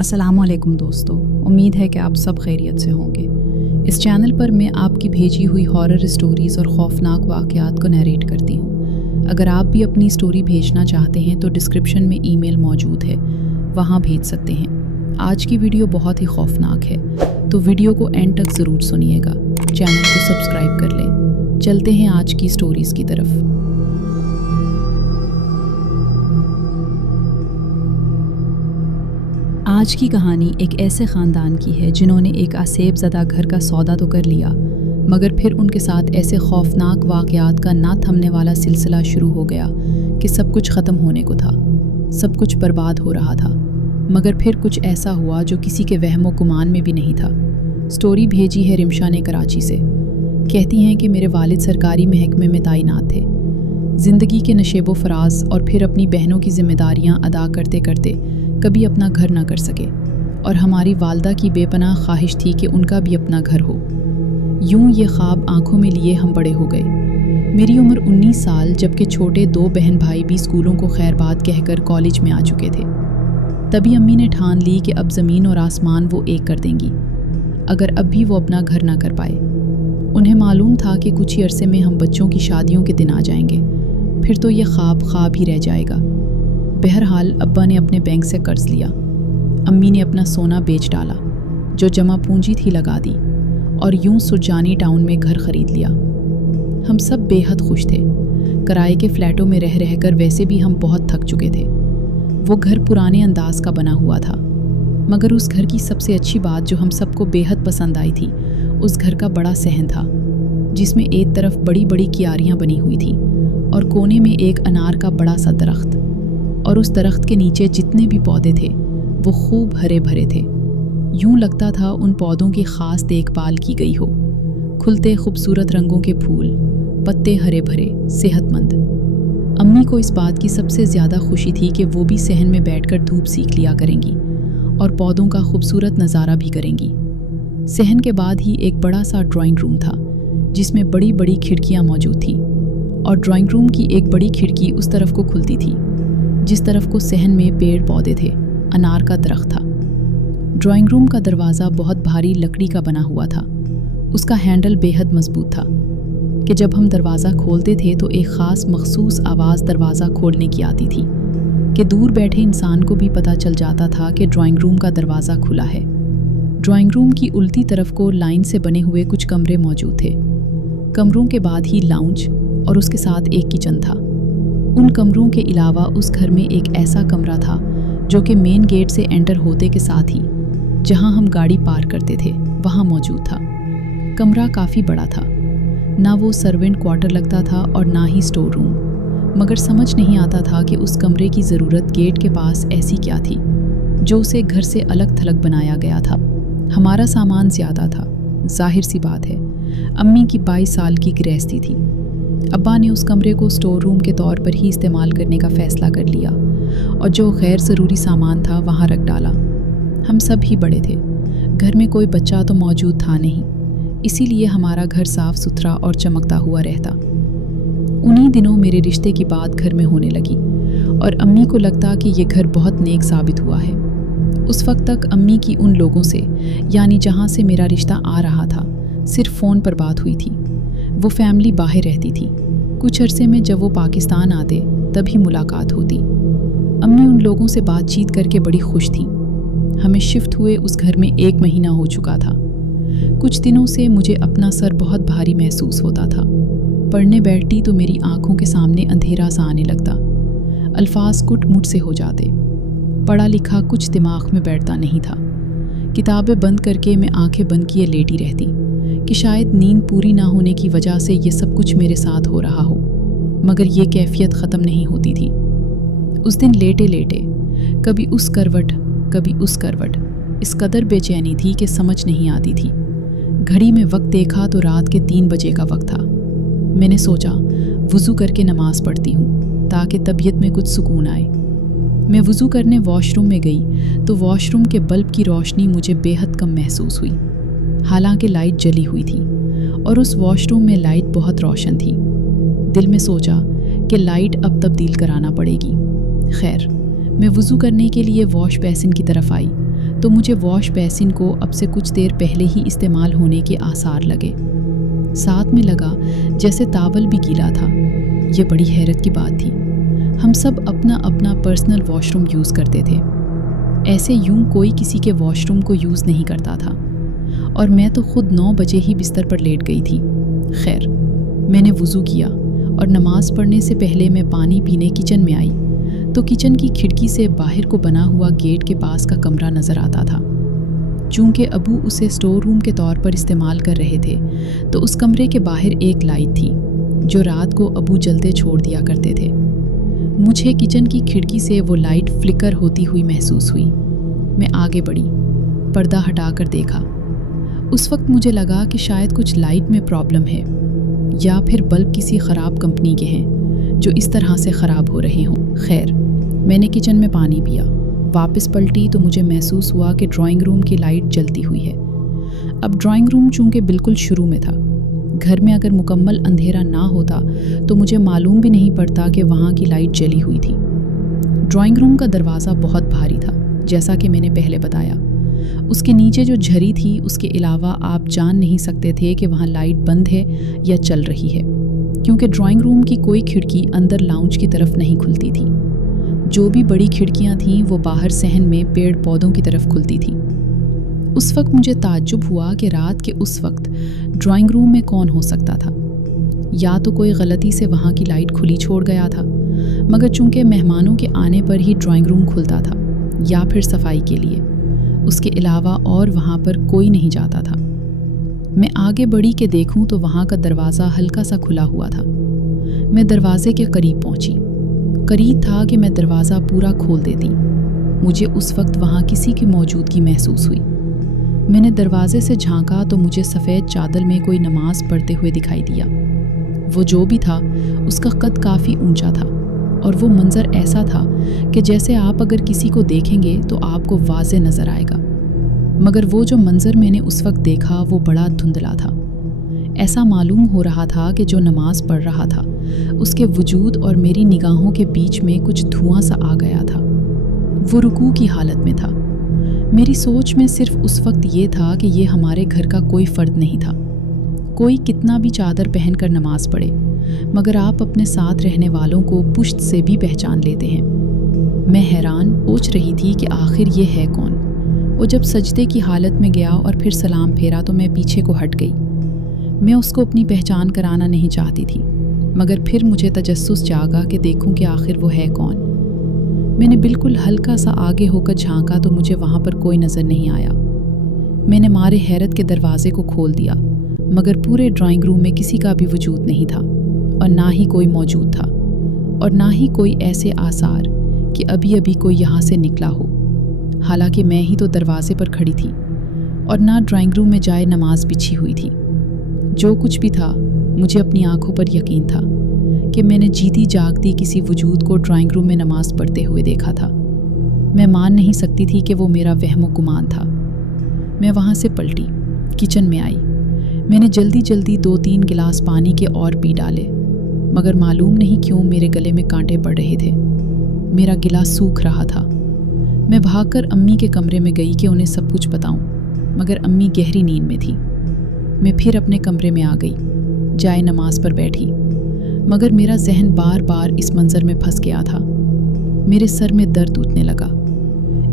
अस्सलाम वालेकुम दोस्तों, उम्मीद है कि आप सब खैरियत से होंगे। इस चैनल पर मैं आपकी भेजी हुई हॉरर स्टोरीज़ और खौफनाक वाक़यात को नरेट करती हूँ। अगर आप भी अपनी स्टोरी भेजना चाहते हैं तो डिस्क्रिप्शन में ईमेल मौजूद है, वहाँ भेज सकते हैं। आज की वीडियो बहुत ही खौफनाक है, तो वीडियो को एंड तक ज़रूर सुनिएगा। चैनल को सब्सक्राइब कर लें। चलते हैं आज की स्टोरीज़ की तरफ। आज की कहानी एक ऐसे ख़ानदान की है जिन्होंने एक आसेब ज़दा घर का सौदा तो कर लिया, मगर फिर उनके साथ ऐसे खौफनाक वाक़यात का ना थमने वाला सिलसिला शुरू हो गया कि सब कुछ ख़त्म होने को था, सब कुछ बर्बाद हो रहा था। मगर फिर कुछ ऐसा हुआ जो किसी के वहमो गुमान में भी नहीं था। स्टोरी भेजी है रिमशा ने कराची से। कहती हैं कि मेरे वालिद सरकारी महकमे में तैनात थे। ज़िंदगी के नशेबो फराज और फिर अपनी बहनों की ज़िम्मेदारियाँ अदा करते करते कभी अपना घर ना कर सके, और हमारी वालदा की बेपनाह ख्वाहिश थी कि उनका भी अपना घर हो। यूं ये ख्वाब आंखों में लिए हम बड़े हो गए। मेरी उम्र 19 साल, जबकि छोटे 2 बहन भाई भी स्कूलों को खैरबाद कहकर कॉलेज में आ चुके थे। तभी अम्मी ने ठान ली कि अब ज़मीन और आसमान वो एक कर देंगी, अगर अब भी वो अपना घर ना कर पाए। उन्हें मालूम था कि कुछ ही अरसे में हम बच्चों की शादियों के दिन आ जाएंगे, फिर तो ये ख्वाब ही रह जाएगा। बहरहाल अब्बा ने अपने बैंक से कर्ज लिया, अम्मी ने अपना सोना बेच डाला, जो जमा पूंजी थी लगा दी, और यूं सुरजानी टाउन में घर खरीद लिया। हम सब बेहद खुश थे। किराए के फ्लैटों में रह रहकर वैसे भी हम बहुत थक चुके थे। वो घर पुराने अंदाज का बना हुआ था, मगर उस घर की सबसे अच्छी बात जो हम सबको बेहद पसंद आई थी, उस घर का बड़ा सहन था, जिसमें एक तरफ बड़ी बड़ी क्यारियाँ बनी हुई थी और कोने में एक अनार का बड़ा सा दरख्त, और उस दरख्त के नीचे जितने भी पौधे थे वो खूब हरे भरे थे। यूं लगता था उन पौधों की खास देखभाल की गई हो। खुलते खूबसूरत रंगों के फूल, पत्ते हरे भरे, सेहतमंद। अम्मी को इस बात की सबसे ज़्यादा खुशी थी कि वो भी सहन में बैठकर धूप सीख लिया करेंगी और पौधों का खूबसूरत नज़ारा भी करेंगी। सहन के बाद ही एक बड़ा सा ड्राइंग रूम था, जिसमें बड़ी बड़ी खिड़कियाँ मौजूद थी, और ड्राइंग रूम की एक बड़ी खिड़की उस तरफ को खुलती थी जिस तरफ को सहन में पेड़ पौधे थे, अनार का दरख्त था। ड्राइंग रूम का दरवाज़ा बहुत भारी लकड़ी का बना हुआ था। उसका हैंडल बेहद मजबूत था कि जब हम दरवाज़ा खोलते थे तो एक ख़ास मखसूस आवाज़ दरवाज़ा खोलने की आती थी कि दूर बैठे इंसान को भी पता चल जाता था कि ड्राइंग रूम का दरवाज़ा खुला है। ड्राइंग रूम की उल्टी तरफ को लाइन से बने हुए कुछ कमरे मौजूद थे। कमरों के बाद ही लाउंज और उसके साथ एक किचन था। उन कमरों के अलावा उस घर में एक ऐसा कमरा था जो कि मेन गेट से एंटर होते के साथ ही जहां हम गाड़ी पार्क करते थे वहां मौजूद था। कमरा काफ़ी बड़ा था, ना वो सर्वेंट क्वार्टर लगता था और ना ही स्टोर रूम, मगर समझ नहीं आता था कि उस कमरे की ज़रूरत गेट के पास ऐसी क्या थी जो उसे घर से अलग थलग बनाया गया था। हमारा सामान ज़्यादा था, जाहिर सी बात है। अम्मी की 22 साल की गृहस्थी थी। अब्बा ने उस कमरे को स्टोर रूम के तौर पर ही इस्तेमाल करने का फ़ैसला कर लिया और जो गैर ज़रूरी सामान था वहाँ रख डाला। हम सब ही बड़े थे, घर में कोई बच्चा तो मौजूद था नहीं, इसीलिए हमारा घर साफ़ सुथरा और चमकता हुआ रहता। उन्हीं दिनों मेरे रिश्ते की बात घर में होने लगी और अम्मी को लगता कि ये घर बहुत नेक साबित हुआ है। उस वक्त तक अम्मी की उन लोगों से, यानी जहाँ से मेरा रिश्ता आ रहा था, सिर्फ फ़ोन पर बात हुई थी। वो फैमिली बाहर रहती थी। कुछ अरसे में जब वो पाकिस्तान आते तभी मुलाकात होती। अम्मी उन लोगों से बातचीत करके बड़ी खुश थी। हमें शिफ्ट हुए उस घर में 1 महीना हो चुका था। कुछ दिनों से मुझे अपना सर बहुत भारी महसूस होता था। पढ़ने बैठती तो मेरी आंखों के सामने अंधेरा सा आने लगता, अल्फाज कुट-मुट से हो जाते, पढ़ा लिखा कुछ दिमाग में बैठता नहीं था। किताबें बंद करके मैं आंखें बंद किए लेटी रहती कि शायद नींद पूरी ना होने की वजह से ये सब कुछ मेरे साथ हो रहा हो, मगर ये कैफियत ख़त्म नहीं होती थी। उस दिन लेटे लेटे कभी उस करवट कभी उस करवट, इस कदर बेचैनी थी कि समझ नहीं आती थी। घड़ी में वक्त देखा तो रात के 3 बजे का वक्त था। मैंने सोचा वज़ू करके नमाज़ पढ़ती हूँ ताकि तबीयत में कुछ सुकून आए। मैं वज़ू करने वॉशरूम में गई तो वॉशरूम के बल्ब की रोशनी मुझे बेहद कम महसूस हुई, हालांकि लाइट जली हुई थी और उस वॉशरूम में लाइट बहुत रोशन थी। दिल में सोचा कि लाइट अब तब्दील कराना पड़ेगी। खैर, मैं वज़ू करने के लिए वॉश बेसिन की तरफ आई तो मुझे वॉश बेसिन को अब से कुछ देर पहले ही इस्तेमाल होने के आसार लगे। साथ में लगा जैसे तावल भी गीला था। ये बड़ी हैरत की बात थी। हम सब अपना अपना पर्सनल वॉशरूम यूज़ करते थे। ऐसे यूं कोई किसी के वॉशरूम को यूज़ नहीं करता था। और मैं तो खुद 9 बजे ही बिस्तर पर लेट गई थी। खैर, मैंने वज़ू किया और नमाज़ पढ़ने से पहले मैं पानी पीने किचन में आई तो किचन की खिड़की से बाहर को बना हुआ गेट के पास का कमरा नज़र आता था। चूँकि अबू उसे स्टोर रूम के तौर पर इस्तेमाल कर रहे थे तो उस कमरे के बाहर एक लाइट थी जो रात को अबू जलते छोड़ दिया करते थे। मुझे किचन की खिड़की से वो लाइट फ्लिकर होती हुई महसूस हुई। मैं आगे बढ़ी, पर्दा हटाकर देखा। उस वक्त मुझे लगा कि शायद कुछ लाइट में प्रॉब्लम है या फिर बल्ब किसी ख़राब कंपनी के हैं जो इस तरह से ख़राब हो रहे हों। खैर, मैंने किचन में पानी पिया, वापस पलटी तो मुझे महसूस हुआ कि ड्राइंग रूम की लाइट जलती हुई है। अब ड्राइंग रूम चूँकि बिल्कुल शुरू में था, घर में अगर मुकम्मल अंधेरा ना होता तो मुझे मालूम भी नहीं पड़ता कि वहाँ की लाइट जली हुई थी। ड्राइंग रूम का दरवाज़ा बहुत भारी था, जैसा कि मैंने पहले बताया। उसके नीचे जो झरी थी उसके अलावा आप जान नहीं सकते थे कि वहाँ लाइट बंद है या चल रही है, क्योंकि ड्राइंग रूम की कोई खिड़की अंदर लाउंज की तरफ नहीं खुलती थी। जो भी बड़ी खिड़कियाँ थीं वो बाहर सहन में पेड़ पौधों की तरफ खुलती थी। उस वक्त मुझे ताज्जुब हुआ कि रात के उस वक्त ड्राइंग रूम में कौन हो सकता था। या तो कोई गलती से वहाँ की लाइट खुली छोड़ गया था, मगर चूंकि मेहमानों के आने पर ही ड्राइंग रूम खुलता था, या फिर सफाई के लिए। उसके अलावा और वहाँ पर कोई नहीं जाता था। मैं आगे बढ़ी के देखूं तो वहाँ का दरवाज़ा हल्का सा खुला हुआ था। मैं दरवाजे के करीब पहुँची। करीब था कि मैं दरवाज़ा पूरा खोल देती। मुझे उस वक्त वहाँ किसी की मौजूदगी महसूस हुई। मैंने दरवाजे से झांका तो मुझे सफ़ेद चादर में कोई नमाज पढ़ते हुए दिखाई दिया। वो जो भी था उसका कद काफ़ी ऊंचा था और वो मंज़र ऐसा था कि जैसे आप अगर किसी को देखेंगे तो आपको वाज़े नज़र आएगा। मगर वो जो मंज़र मैंने उस वक्त देखा वो बड़ा धुंधला था। ऐसा मालूम हो रहा था कि जो नमाज पढ़ रहा था उसके वजूद और मेरी निगाहों के बीच में कुछ धुआं सा आ गया था। वो रुकू की हालत में था। मेरी सोच में सिर्फ उस वक्त ये था कि ये हमारे घर का कोई फ़र्द नहीं था। कोई कितना भी चादर पहनकर नमाज पढ़े, मगर आप अपने साथ रहने वालों को पुश्त से भी पहचान लेते हैं। मैं हैरान सोच रही थी कि आखिर ये है कौन। वो जब सजदे की हालत में गया और फिर सलाम फेरा तो मैं पीछे को हट गई। मैं उसको अपनी पहचान कराना नहीं चाहती थी, मगर फिर मुझे तजस्सुस जागा कि देखूं कि आखिर वो है कौन। मैंने बिल्कुल हल्का सा आगे होकर झांका तो मुझे वहाँ पर कोई नज़र नहीं आया। मैंने मारे हैरत के दरवाजे को खोल दिया, मगर पूरे ड्राइंग रूम में किसी का भी वजूद नहीं था और ना ही कोई मौजूद था और ना ही कोई ऐसे आसार कि अभी अभी कोई यहाँ से निकला हो। हालांकि मैं ही तो दरवाजे पर खड़ी थी और ना ड्राइंग रूम में जाए नमाज बिछी हुई थी। जो कुछ भी था, मुझे अपनी आंखों पर यकीन था कि मैंने जीती जागती किसी वजूद को ड्राइंग रूम में नमाज पढ़ते हुए देखा था। मैं मान नहीं सकती थी कि वो मेरा वहम गुमान था। मैं वहाँ से पलटी, किचन में आई। मैंने जल्दी जल्दी 2-3 गिलास पानी के और पी डाले, मगर मालूम नहीं क्यों मेरे गले में कांटे पड़ रहे थे। मेरा गिला सूख रहा था। मैं भागकर अम्मी के कमरे में गई कि उन्हें सब कुछ बताऊं, मगर अम्मी गहरी नींद में थी। मैं फिर अपने कमरे में आ गई, जाए नमाज पर बैठी, मगर मेरा जहन बार बार इस मंजर में फंस गया था। मेरे सर में दर्द उठने लगा।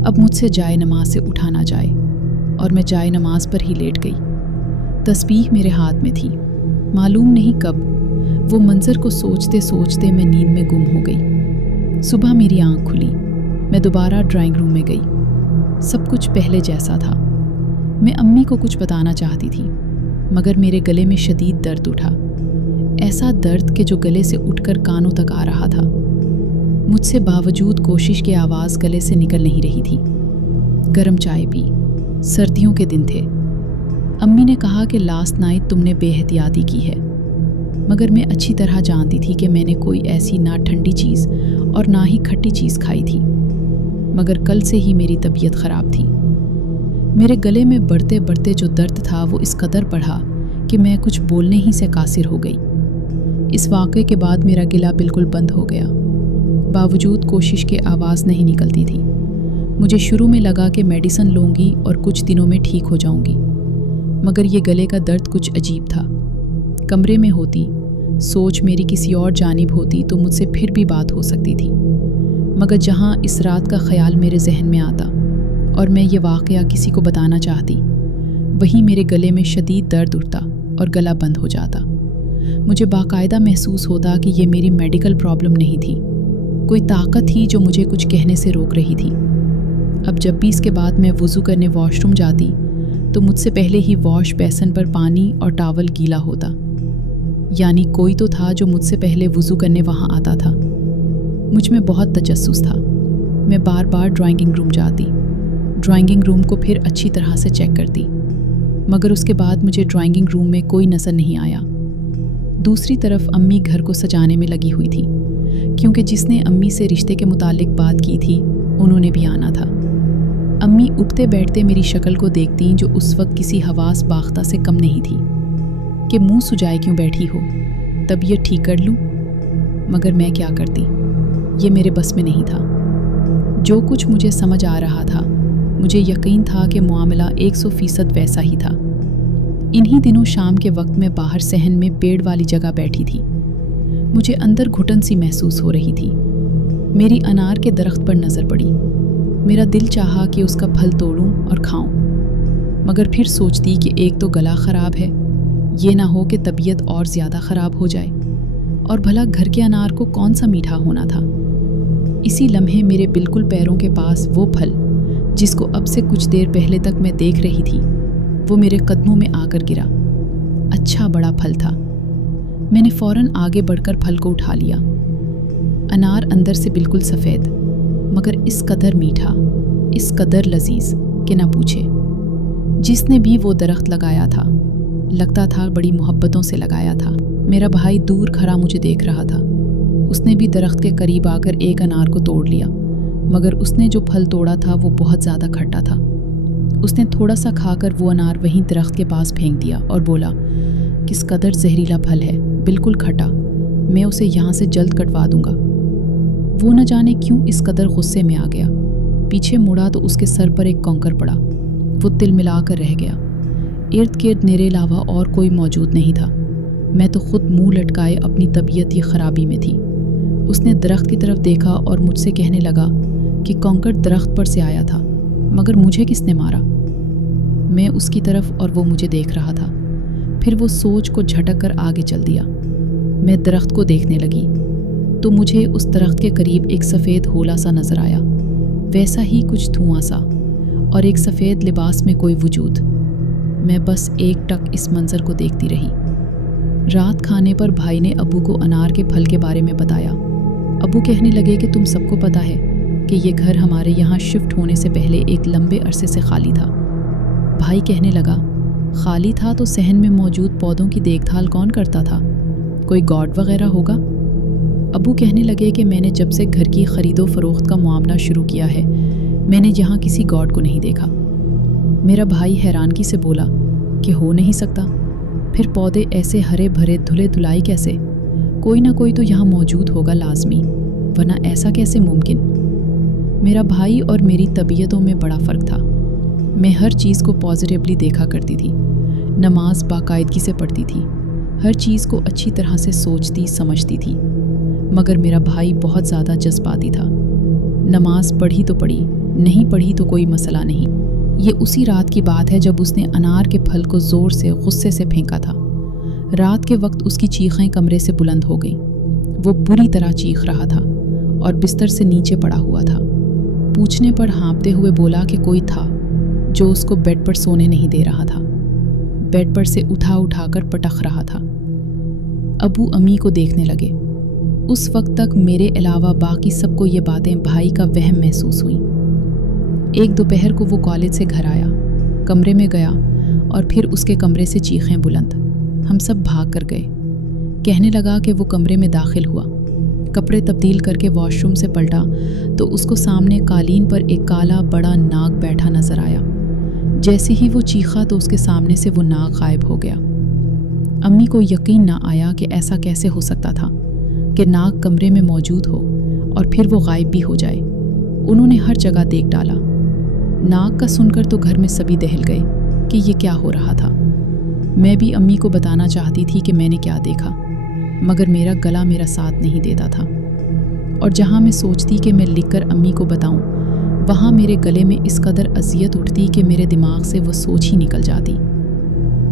अब मुझसे जाए नमाज से उठा ना जाए और मैं जाए नमाज पर ही लेट गई। तस्बीह मेरे हाथ में थी। मालूम नहीं कब वो मंजर को सोचते सोचते मैं नींद में गुम हो गई। सुबह मेरी आंख खुली। मैं दोबारा ड्राइंग रूम में गई। सब कुछ पहले जैसा था। मैं अम्मी को कुछ बताना चाहती थी, मगर मेरे गले में शदीद दर्द उठा। ऐसा दर्द कि जो गले से उठकर कानों तक आ रहा था। मुझसे बावजूद कोशिश के आवाज़ गले से निकल नहीं रही थी। गर्म चाय पी। सर्दियों के दिन थे। अम्मी ने कहा कि लास्ट नाइट तुमने बेहतियाती की है, मगर मैं अच्छी तरह जानती थी कि मैंने कोई ऐसी ना ठंडी चीज़ और ना ही खट्टी चीज़ खाई थी। मगर कल से ही मेरी तबीयत ख़राब थी। मेरे गले में बढ़ते बढ़ते जो दर्द था वो इस कदर बढ़ा कि मैं कुछ बोलने ही से कासिर हो गई। इस वाक़े के बाद मेरा गिला बिल्कुल बंद हो गया। बावजूद कोशिश के आवाज़ नहीं निकलती थी। मुझे शुरू में लगा कि मेडिसिन लूँगी और कुछ दिनों में ठीक हो जाऊँगी, मगर ये गले का दर्द कुछ अजीब था। कमरे में होती, सोच मेरी किसी और जानिब होती तो मुझसे फिर भी बात हो सकती थी, मगर जहाँ इस रात का ख्याल मेरे जहन में आता और मैं ये वाक़या किसी को बताना चाहती, वहीं मेरे गले में शदीद दर्द उठता और गला बंद हो जाता। मुझे बाकायदा महसूस होता कि ये मेरी मेडिकल प्रॉब्लम नहीं थी, कोई ताकत थी जो मुझे कुछ कहने से रोक रही थी। अब जब भी इसके बाद मैं वज़ू करने वॉशरूम जाती तो मुझसे पहले ही वॉश बेसिन पर पानी और टॉवल गीला होता, यानी कोई तो था जो मुझसे पहले वज़ू करने वहाँ आता था। मुझ में बहुत तजस्सुस था। मैं बार बार ड्राइंग रूम जाती, ड्राइंग रूम को फिर अच्छी तरह से चेक करती, मगर उसके बाद मुझे ड्राइंग रूम में कोई नज़र नहीं आया। दूसरी तरफ अम्मी घर को सजाने में लगी हुई थी, क्योंकि जिसने अम्मी से रिश्ते के मुतालिक बात की थी उन्होंने भी आना था। अम्मी उठते बैठते मेरी शक्ल को देखती जो उस वक्त किसी हवास बाख्ता से कम नहीं थी कि मुंह सुजाए क्यों बैठी हो, तबीयत ठीक कर लूँ। मगर मैं क्या करती, ये मेरे बस में नहीं था। जो कुछ मुझे समझ आ रहा था, मुझे यकीन था कि मामला 100% वैसा ही था। इन्हीं दिनों शाम के वक्त मैं बाहर सहन में पेड़ वाली जगह बैठी थी। मुझे अंदर घुटन सी महसूस हो रही थी। मेरी अनार के दरख्त पर नज़र पड़ी। मेरा दिल चाहा कि उसका फल तोड़ूं और खाऊं, मगर फिर सोचती कि एक तो गला ख़राब है, ये ना हो कि तबीयत और ज़्यादा ख़राब हो जाए, और भला घर के अनार को कौन सा मीठा होना था। इसी लम्हे मेरे बिल्कुल पैरों के पास वो फल जिसको अब से कुछ देर पहले तक मैं देख रही थी, वो मेरे कदमों में आकर गिरा। अच्छा बड़ा फल था। मैंने फ़ौरन आगे बढ़कर फल को उठा लिया। अनार अंदर से बिल्कुल सफ़ेद, मगर इस कदर मीठा, इस कदर लजीज कि ना पूछे। जिसने भी वो दरख्त लगाया था, लगता था बड़ी मोहब्बतों से लगाया था। मेरा भाई दूर खड़ा मुझे देख रहा था। उसने भी दरख्त के करीब आकर एक अनार को तोड़ लिया, मगर उसने जो फल तोड़ा था वो बहुत ज़्यादा खट्टा था। उसने थोड़ा सा खाकर वो अनार वहीं दरख्त के पास फेंक दिया और बोला, किस कदर जहरीला फल है, बिल्कुल खट्टा, मैं उसे यहाँ से जल्द कटवा दूंगा। वो न जाने क्यों इस कदर गुस्से में आ गया। पीछे मुड़ा तो उसके सर पर एक कंकर पड़ा। वो तिल मिला कर रह गया। इर्द गिर्द मेरे अलावा और कोई मौजूद नहीं था। मैं तो खुद मुंह लटकाए अपनी तबीयत की खराबी में थी। उसने दरख्त की तरफ देखा और मुझसे कहने लगा कि कंकर दरख्त पर से आया था, मगर मुझे किसने मारा। मैं उसकी तरफ और वो मुझे देख रहा था। फिर वो सोच को झटक कर आगे चल दिया। मैं दरख्त को देखने लगी तो मुझे उस दरख्त के करीब एक सफ़ेद होला सा नज़र आया, वैसा ही कुछ धुआं सा, और एक सफ़ेद लिबास में कोई वजूद। मैं बस एक टक इस मंजर को देखती रही। रात खाने पर भाई ने अबू को अनार के फल के बारे में बताया। अबू कहने लगे कि तुम सबको पता है कि ये घर हमारे यहाँ शिफ्ट होने से पहले एक लंबे अरसे से खाली था। भाई कहने लगा, खाली था तो सहन में मौजूद पौधों की देखभाल कौन करता था? कोई गॉड वगैरह होगा? अबू कहने लगे कि मैंने जब से घर की ख़रीदो फ़रोख्त का मामला शुरू किया है, मैंने यहाँ किसी गॉड को नहीं देखा। मेरा भाई हैरानगी से बोला कि हो नहीं सकता, फिर पौधे ऐसे हरे भरे धुले धुलाई कैसे? कोई ना कोई तो यहाँ मौजूद होगा लाजमी, वरना ऐसा कैसे मुमकिन? मेरा भाई और मेरी तबीयतों में बड़ा फ़र्क था। मैं हर चीज़ को पॉजिटिवली देखा करती थी, नमाज बाकायदगी से पढ़ती थी, हर चीज़ को अच्छी तरह से सोचती समझती थी, मगर मेरा भाई बहुत ज़्यादा जज्बाती था। नमाज पढ़ी तो पढ़ी, नहीं पढ़ी तो कोई मसला नहीं। ये उसी रात की बात है जब उसने अनार के फल को ज़ोर से गुस्से से फेंका था। रात के वक्त उसकी चीखें कमरे से बुलंद हो गईं। वो बुरी तरह चीख रहा था और बिस्तर से नीचे पड़ा हुआ था। पूछने पर हाँफते हुए बोला कि कोई था जो उसको बेड पर सोने नहीं दे रहा था, बेड पर से उठा कर पटक रहा था। अबू अम्मी को देखने लगे। उस वक्त तक मेरे अलावा बाकी सबको ये बातें भाई का वहम महसूस हुई। एक दोपहर को वो कॉलेज से घर आया, कमरे में गया और फिर उसके कमरे से चीखें बुलंद। हम सब भाग कर गए। कहने लगा कि वो कमरे में दाखिल हुआ, कपड़े तब्दील करके वॉशरूम से पलटा तो उसको सामने कालीन पर एक काला बड़ा नाग बैठा नजर आया। जैसे ही वो चीखा तो उसके सामने से वो नाग गायब हो गया। अम्मी को यकीन ना आया कि ऐसा कैसे हो सकता था कि नाग कमरे में मौजूद हो और फिर वो गायब भी हो जाए। उन्होंने हर जगह देख डाला। नाक का सुनकर तो घर में सभी दहल गए कि ये क्या हो रहा था। मैं भी अम्मी को बताना चाहती थी कि मैंने क्या देखा, मगर मेरा गला मेरा साथ नहीं देता था। और जहाँ मैं सोचती कि मैं लिखकर अम्मी को बताऊं, वहाँ मेरे गले में इस कदर अजियत उठती कि मेरे दिमाग से वो सोच ही निकल जाती।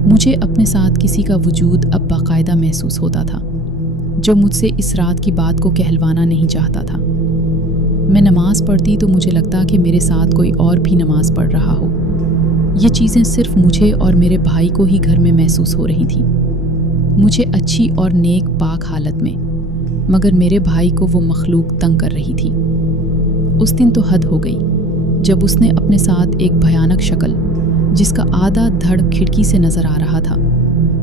मुझे अपने साथ किसी का वजूद अब बाकायदा महसूस होता था, जो मुझसे इस रात की बात को कहलवाना नहीं चाहता था। मैं नमाज़ पढ़ती तो मुझे लगता कि मेरे साथ कोई और भी नमाज़ पढ़ रहा हो। ये चीज़ें सिर्फ मुझे और मेरे भाई को ही घर में महसूस हो रही थीं, मुझे अच्छी और नेक पाक हालत में, मगर मेरे भाई को वो मखलूक तंग कर रही थी। उस दिन तो हद हो गई जब उसने अपने साथ एक भयानक शक्ल, जिसका आधा धड़ खिड़की से नज़र आ रहा था,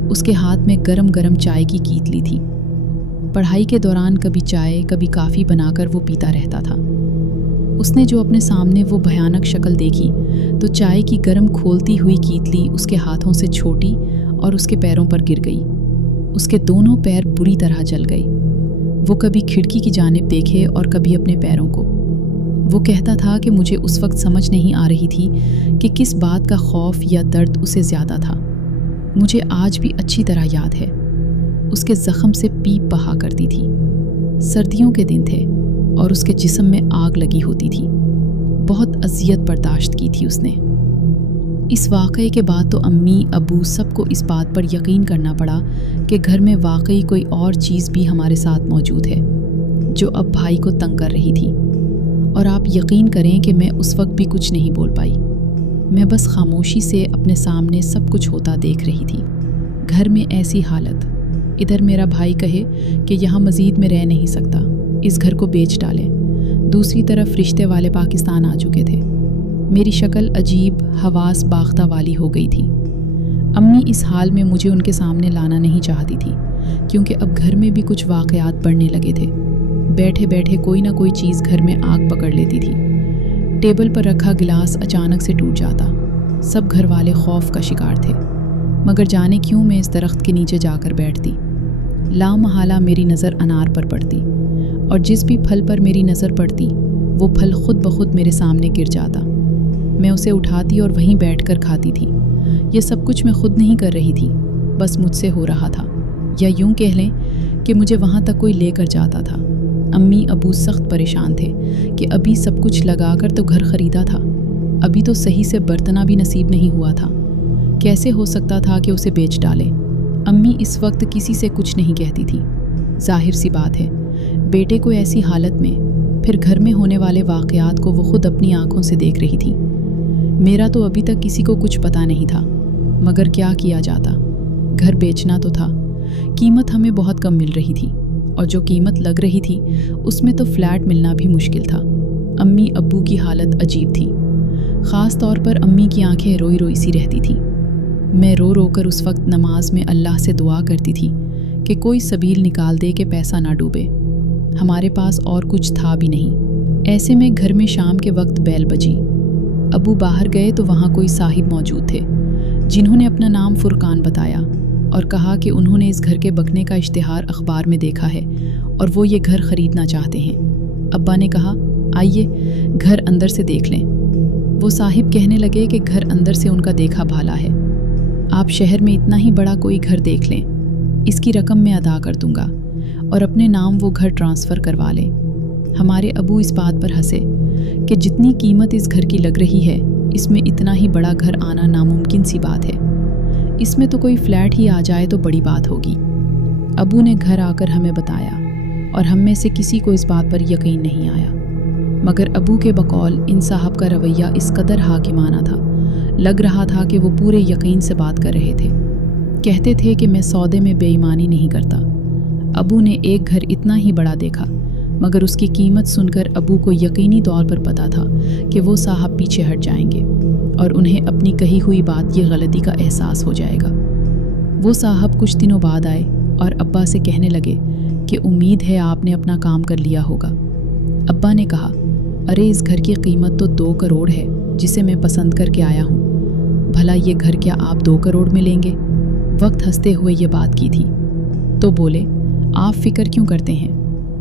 उसके हाथ में गरम गरम चाय की कीतली थी। पढ़ाई के दौरान कभी चाय कभी काफ़ी बनाकर वो पीता रहता था। उसने जो अपने सामने वो भयानक शक्ल देखी तो चाय की गरम खोलती हुई कीतली उसके हाथों से छोटी और उसके पैरों पर गिर गई। उसके दोनों पैर बुरी तरह जल गए। वो कभी खिड़की की जानिब देखे और कभी अपने पैरों को। वो कहता था कि मुझे उस वक्त समझ नहीं आ रही थी कि किस बात का खौफ या दर्द उसे ज़्यादा था। मुझे आज भी अच्छी तरह याद है, उसके ज़ख्म से पीप बहा करती थी। सर्दियों के दिन थे और उसके जिस्म में आग लगी होती थी। बहुत अजियत बर्दाश्त की थी उसने। इस वाक़ये के बाद तो अम्मी अबू सबको इस बात पर यकीन करना पड़ा कि घर में वाकई कोई और चीज़ भी हमारे साथ मौजूद है, जो अब भाई को तंग कर रही थी। और आप यकीन करें कि मैं उस वक्त भी कुछ नहीं बोल पाई। मैं बस खामोशी से अपने सामने सब कुछ होता देख रही थी। घर में ऐसी हालत, इधर मेरा भाई कहे कि यहाँ मज़ीद में रह नहीं सकता, इस घर को बेच डालें। दूसरी तरफ रिश्ते वाले पाकिस्तान आ चुके थे। मेरी शक्ल अजीब हवास बाख्ता वाली हो गई थी। अम्मी इस हाल में मुझे उनके सामने लाना नहीं चाहती थी, क्योंकि अब घर में भी कुछ वाक़यात बढ़ने लगे थे। बैठे बैठे कोई ना कोई चीज़ घर में आग पकड़ लेती थी। टेबल पर रखा गिलास अचानक से टूट जाता। सब घर वाले खौफ का शिकार थे, मगर जाने क्यों मैं इस दरख्त के नीचे जाकर बैठती। लामहला मेरी नज़र अनार पर पड़ती, और जिस भी फल पर मेरी नज़र पड़ती वो फल खुद ब खुद मेरे सामने गिर जाता। मैं उसे उठाती और वहीं बैठकर खाती थी। ये सब कुछ मैं खुद नहीं कर रही थी, बस मुझसे हो रहा था, या यूं कह लें कि मुझे वहाँ तक कोई लेकर जाता था। अम्मी अबू सख्त परेशान थे कि अभी सब कुछ लगाकर तो घर ख़रीदा था, अभी तो सही से बर्तना भी नसीब नहीं हुआ था। कैसे हो सकता था कि उसे बेच डाले। अम्मी इस वक्त किसी से कुछ नहीं कहती थी। जाहिर सी बात है, बेटे को ऐसी हालत में, फिर घर में होने वाले वाक़यात को वो खुद अपनी आंखों से देख रही थी। मेरा तो अभी तक किसी को कुछ पता नहीं था, मगर क्या किया जाता। घर बेचना तो था। कीमत हमें बहुत कम मिल रही थी, और जो कीमत लग रही थी उसमें तो फ्लैट मिलना भी मुश्किल था। अम्मी अब्बू की हालत अजीब थी। ख़ास तौर पर अम्मी की आंखें रोई रोई सी रहती थीं। मैं रो रो कर उस वक्त नमाज में अल्लाह से दुआ करती थी कि कोई सबील निकाल दे कि पैसा ना डूबे। हमारे पास और कुछ था भी नहीं। ऐसे में घर में शाम के वक्त बैल बजी। अबू बाहर गए तो वहाँ कोई साहिब मौजूद थे, जिन्होंने अपना नाम फुरकान बताया और कहा कि उन्होंने इस घर के बकने का इश्तिहार अखबार में देखा है और वो ये घर ख़रीदना चाहते हैं। अब्बा ने कहा, आइए घर अंदर से देख लें। वो साहिब कहने लगे कि घर अंदर से उनका देखा भाला है। आप शहर में इतना ही बड़ा कोई घर देख लें, इसकी रकम मैं अदा कर दूंगा और अपने नाम वो घर ट्रांसफ़र करवा लें। हमारे अबू इस बात पर हंसे कि जितनी कीमत इस घर की लग रही है, इसमें इतना ही बड़ा घर आना नामुमकिन सी बात है। इसमें तो कोई फ्लैट ही आ जाए तो बड़ी बात होगी। अबू ने घर आकर हमें बताया और हम में से किसी को इस बात पर यकीन नहीं आया, मगर अबू के बकौल इन साहब का रवैया इस कदर हाकिमाना था, लग रहा था कि वो पूरे यकीन से बात कर रहे थे। कहते थे कि मैं सौदे में बेईमानी नहीं करता। अबू ने एक घर इतना ही बड़ा देखा, मगर उसकी कीमत सुनकर अबू को यकीनी तौर पर पता था कि वो साहब पीछे हट जाएंगे और उन्हें अपनी कही हुई बात की गलती का एहसास हो जाएगा। वो साहब कुछ दिनों बाद आए और अब्बा से कहने लगे कि उम्मीद है आपने अपना काम कर लिया होगा। अब्बा ने कहा, अरे इस घर की कीमत तो 2 करोड़ है, जिसे मैं पसंद करके आया हूँ। भला ये घर क्या आप 2 करोड़ में लेंगे? वक्त हंसते हुए ये बात की थी। तो बोले, आप फिक्र क्यों करते हैं?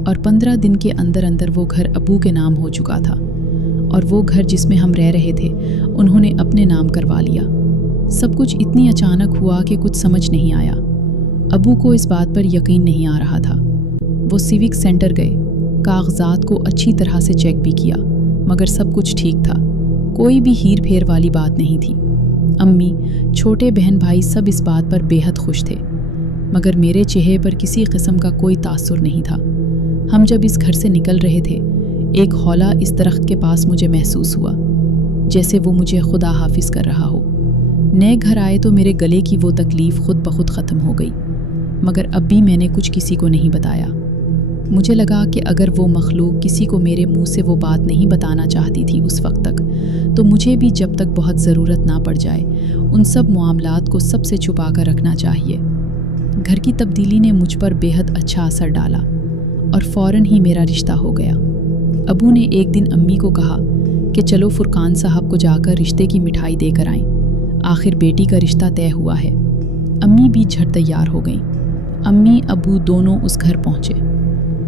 और 15 दिन के अंदर अंदर वो घर अबू के नाम हो चुका था। और वो घर जिस में हम रह रहे थे उन्होंने अपने नाम करवा लिया। सब कुछ इतनी अचानक हुआ कि कुछ समझ नहीं आया। अबू को इस बात पर यकीन नहीं आ रहा था। वो सिविक सेंटर गए, कागजात को अच्छी तरह से चेक भी किया, मगर सब कुछ ठीक था। कोई भी हीर फेर वाली बात नहीं थी। अम्मी, छोटे बहन भाई सब इस बात पर बेहद खुश थे, मगर मेरे चेहरे पर किसी किस्म का कोई तासुर नहीं था। हम जब इस घर से निकल रहे थे, एक हौला इस दरख्त के पास मुझे महसूस हुआ, जैसे वो मुझे खुदा हाफिज कर रहा हो। नए घर आए तो मेरे गले की वो तकलीफ़ खुद ब खुद ख़त्म हो गई, मगर अब भी मैंने कुछ किसी को नहीं बताया। मुझे लगा कि अगर वो मखलूक किसी को मेरे मुंह से वो बात नहीं बताना चाहती थी उस वक्त तक, तो मुझे भी जब तक बहुत ज़रूरत ना पड़ जाए उन सब मामलात को सबसे छुपा कर रखना चाहिए। घर की तब्दीली ने मुझ पर बेहद अच्छा असर डाला और फ़ौरन ही मेरा रिश्ता हो गया। अबू ने एक दिन अम्मी को कहा कि चलो फुरकान साहब को जाकर रिश्ते की मिठाई देकर आएं, आखिर बेटी का रिश्ता तय हुआ है। अम्मी भी झट तैयार हो गईं। अम्मी अबू दोनों उस घर पहुँचे।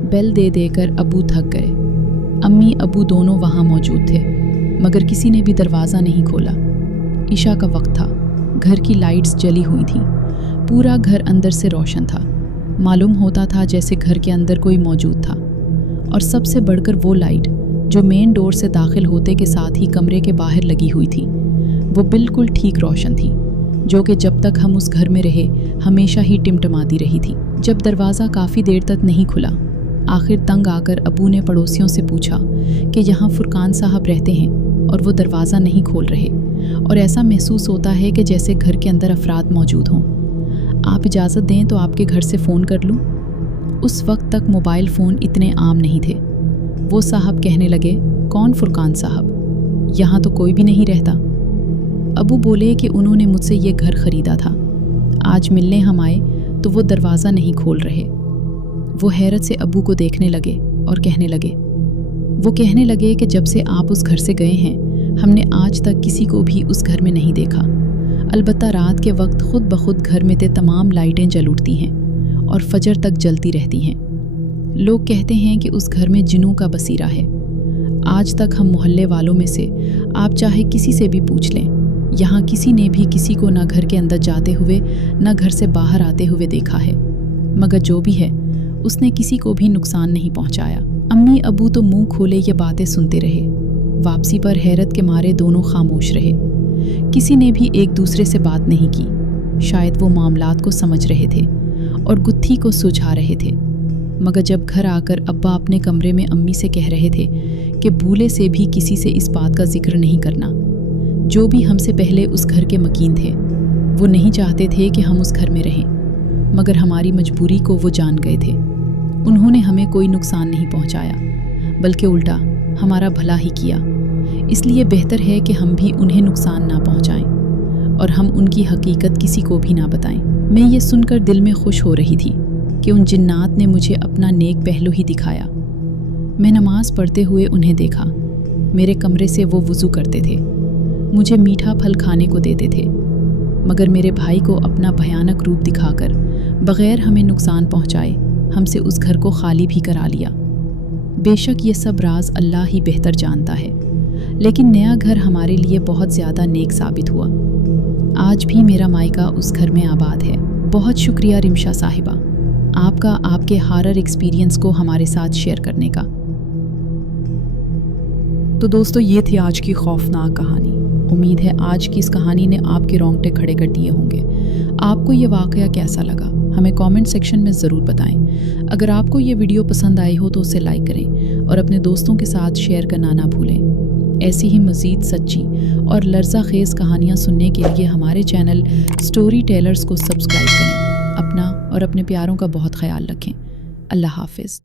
बेल दे देकर अबू थक गए। अम्मी अबू दोनों वहाँ मौजूद थे, मगर किसी ने भी दरवाज़ा नहीं खोला। ईशा का वक्त था, घर की लाइट्स जली हुई थीं, पूरा घर अंदर से रोशन था। मालूम होता था जैसे घर के अंदर कोई मौजूद था। और सबसे बढ़कर वो लाइट जो मेन डोर से दाखिल होते के साथ ही कमरे के बाहर लगी हुई थी, वो बिल्कुल ठीक रोशन थी, जो कि जब तक हम उस घर में रहे हमेशा ही टिमटिमाती रही थी। जब दरवाज़ा काफ़ी देर तक नहीं खुला, आखिर तंग आकर अबू ने पड़ोसियों से पूछा कि यहाँ फुरकान साहब रहते हैं और वो दरवाज़ा नहीं खोल रहे, और ऐसा महसूस होता है कि जैसे घर के अंदर अफराद मौजूद हों। आप इजाज़त दें तो आपके घर से फ़ोन कर लूँ? उस वक्त तक मोबाइल फ़ोन इतने आम नहीं थे। वो साहब कहने लगे, कौन फुरकान साहब? यहाँ तो कोई भी नहीं रहता। अबू बोले कि उन्होंने मुझसे ये घर ख़रीदा था, आज मिलने हम आए तो वो दरवाज़ा नहीं खोल रहे। वो हैरत से अबू को देखने लगे और कहने लगे कि जब से आप उस घर से गए हैं हमने आज तक किसी को भी उस घर में नहीं देखा। अलबत्ता रात के वक्त खुद ब खुद घर में तमाम लाइटें जल उठती हैं और फजर तक जलती रहती हैं। लोग कहते हैं कि उस घर में जिन्नों का बसीरा है। आज तक हम मोहल्ले वालों में से आप चाहे किसी से भी पूछ लें, यहाँ किसी ने भी किसी को न घर के अंदर जाते हुए न घर से बाहर आते हुए देखा है, मगर जो भी है उसने किसी को भी नुकसान नहीं पहुंचाया। अम्मी अबू तो मुंह खोले ये बातें सुनते रहे। वापसी पर हैरत के मारे दोनों खामोश रहे। किसी ने भी एक दूसरे से बात नहीं की। शायद वो मामलात को समझ रहे थे और गुत्थी को सुलझा रहे थे। मगर जब घर आकर अब्बा अपने कमरे में अम्मी से कह रहे थे कि भूले से भी किसी से इस बात का जिक्र नहीं करना। जो भी हमसे पहले उस घर के मकीन थे वो नहीं चाहते थे कि हम उस घर में रहें, मगर हमारी मजबूरी को वो जान गए थे। उन्होंने हमें कोई नुकसान नहीं पहुंचाया, बल्कि उल्टा हमारा भला ही किया। इसलिए बेहतर है कि हम भी उन्हें नुकसान ना पहुंचाएं और हम उनकी हकीकत किसी को भी ना बताएं। मैं ये सुनकर दिल में खुश हो रही थी कि उन जिन्नात ने मुझे अपना नेक पहलू ही दिखाया। मैं नमाज पढ़ते हुए उन्हें देखा। मेरे कमरे से वो वुज़ू करते थे, मुझे मीठा फल खाने को देते थे, मगर मेरे भाई को अपना भयानक रूप दिखाकर बग़ैर हमें नुकसान पहुंचाए हमसे उस घर को खाली भी करा लिया। बेशक ये सब राज अल्लाह ही बेहतर जानता है, लेकिन नया घर हमारे लिए बहुत ज़्यादा नेक साबित हुआ। आज भी मेरा मायका उस घर में आबाद है। बहुत शुक्रिया रिमशा साहिबा, आपका आपके हॉरर एक्सपीरियंस को हमारे साथ शेयर करने का। तो दोस्तों, ये थी आज की खौफनाक कहानी। उम्मीद है आज की इस कहानी ने आपके रोंगटे खड़े कर दिए होंगे। आपको ये वाक़या कैसा लगा हमें कमेंट सेक्शन में ज़रूर बताएं। अगर आपको ये वीडियो पसंद आई हो तो उसे लाइक करें और अपने दोस्तों के साथ शेयर करना ना भूलें। ऐसी ही मज़ीद सच्ची और लर्ज़ा खेज़ कहानियाँ सुनने के लिए हमारे चैनल स्टोरी टेलर्स को सब्सक्राइब करें। अपना और अपने प्यारों का बहुत ख्याल रखें। अल्लाह हाफ़िज़।